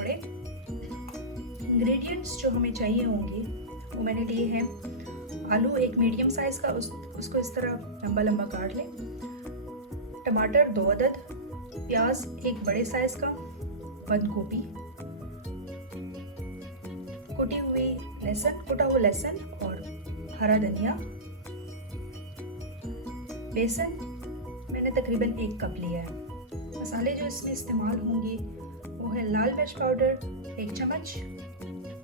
पकौड़े। इंग्रेडिएंट्स जो हमें चाहिए होंगे वो मैंने लिए हैं आलू एक मीडियम साइज़ का, उसको इस तरह लंबा लंबा काट लें। टमाटर 2 अदद, प्याज एक बड़े साइज़ का, बंद गोभी, कुटा हुआ लहसुन और हरा धनिया। बेसन मैंने तकरीबन 1 कप लिया है। मसाले जो इसमें इस्तेमाल होंगे वो है लाल मिर्च पाउडर 1 चम्मच,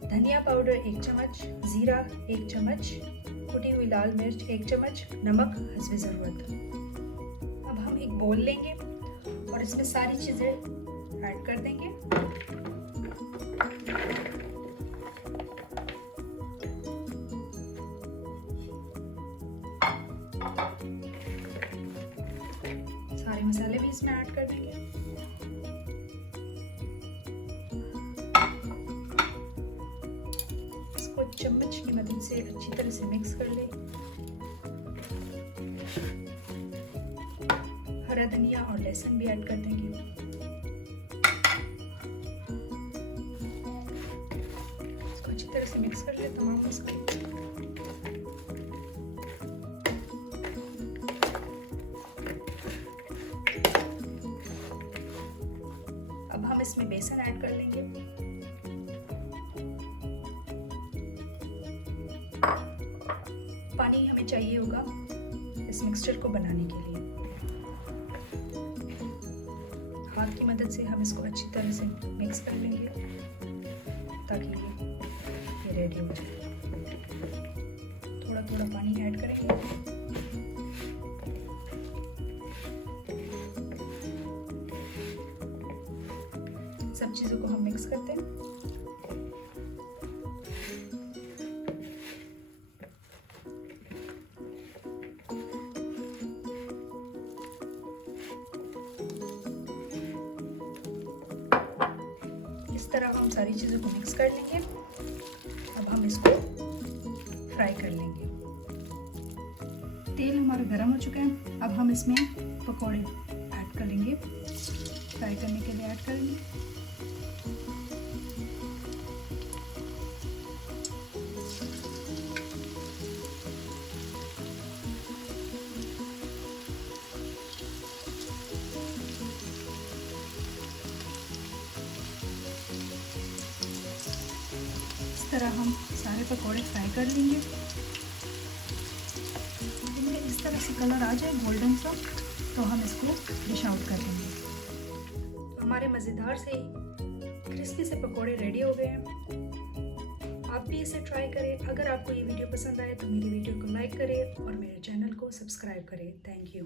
धनिया पाउडर 1 चम्मच, ज़ीरा 1 चम्मच, कुटी हुई लाल मिर्च 1 चम्मच, नमक हस्बे ज़रूरत। अब हम एक बोल लेंगे और इसमें सारी चीज़ें ऐड कर देंगे। सारे मसाले भी इसमें ऐड कर देंगे। इसको चम्मच की मदद से अच्छी तरह से मिक्स कर लें। हरा धनिया और लहसुन भी ऐड कर देंगे। इसको अच्छी तरह से मिक्स कर लें तमाम मसाले। अब हम इसमें बेसन ऐड कर लेंगे। पानी हमें चाहिए होगा इस मिक्सचर को बनाने के लिए। हाथ की मदद से हम इसको अच्छी तरह से मिक्स कर लेंगे ताकि ये रेडी हो जाए। थोड़ा थोड़ा पानी ऐड करेंगे। सब चीज़ों को हम मिक्स करते हैं। इस तरह हम सारी चीज़ों को मिक्स कर लेंगे। अब हम इसको फ्राई कर लेंगे। तेल हमारा गर्म हो चुका है। अब हम इसमें पकौड़े ऐड करेंगे, फ्राई करने के लिए ऐड करेंगे। इस तरह हम सारे पकौड़े फ्राई कर लेंगे। इनमें इस तरह से कलर आ जाए गोल्डन सा तो हम इसको डिश आउट कर देंगे। तो हमारे मज़ेदार से क्रिस्पी से पकौड़े रेडी हो गए हैं। आप भी इसे ट्राई करें। अगर आपको ये वीडियो पसंद आए तो मेरी वीडियो को लाइक करें और मेरे चैनल को सब्सक्राइब करें। Thank you.